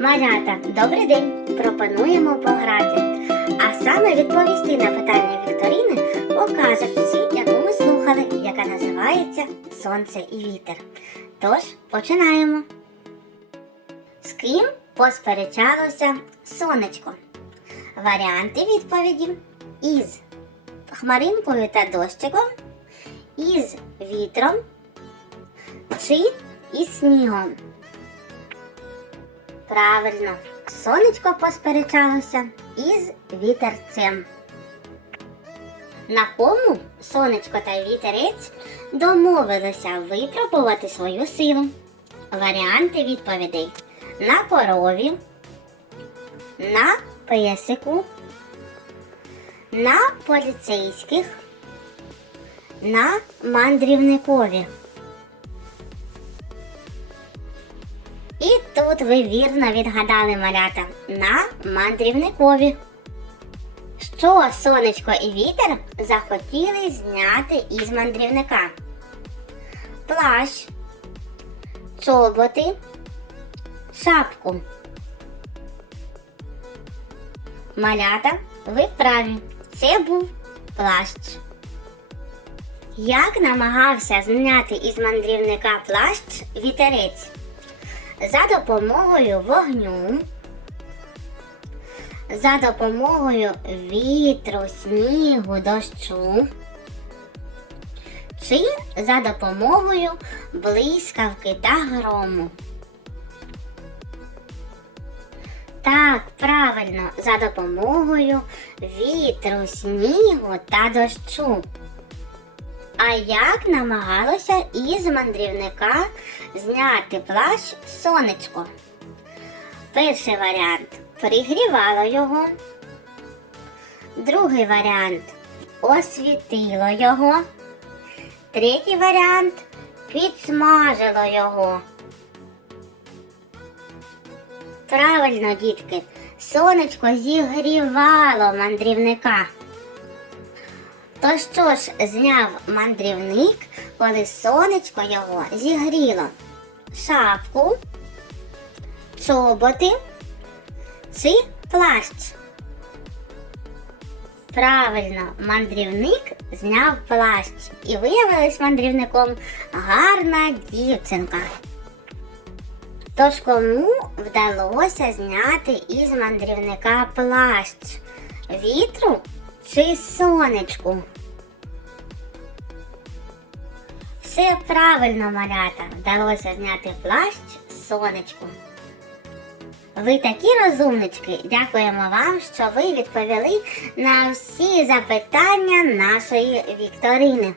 Малята, добрий день! Пропонуємо пограти. А саме відповісти на питання Вікторини по казочці, яку ми слухали, яка називається Сонце і вітер. Тож починаємо. З ким посперечалося сонечко? Варіанти відповіді із хмаринкою та дощиком, із вітром чи із снігом. Правильно, сонечко посперечалося із вітерцем. На кому сонечко та вітерець домовилися випробувати свою силу. Варіанти відповідей на корові, на песику, на поліцейських, на мандрівникові. Тут ви вірно відгадали малята на мандрівникові. Що сонечко і вітер захотіли зняти із мандрівника? Плащ, чоботи, шапку. Малята, ви праві. Це був плащ. Як намагався зняти із мандрівника плащ вітерець? За допомогою вогню, за допомогою вітру, снігу, дощу, чи за допомогою блискавки та грому. Так, правильно, за допомогою вітру, снігу та дощу. А як намагалося із мандрівника зняти плащ сонечко? Перший варіант пригрівало його. Другий варіант освітило його. Третій варіант підсмажило його. Правильно, дітки, сонечко зігрівало мандрівника. То що ж зняв мандрівник, коли сонечко його зігріло? Шапку, чоботи чи плащ? Правильно, мандрівник зняв плащ і виявилась мандрівником гарна дівчинка. Тож кому вдалося зняти із мандрівника плащ? Вітру чи сонечку? Все правильно, малята, вдалося зняти плащ сонечку. Ви такі розумнички, дякуємо вам, що ви відповіли на всі запитання нашої вікторини.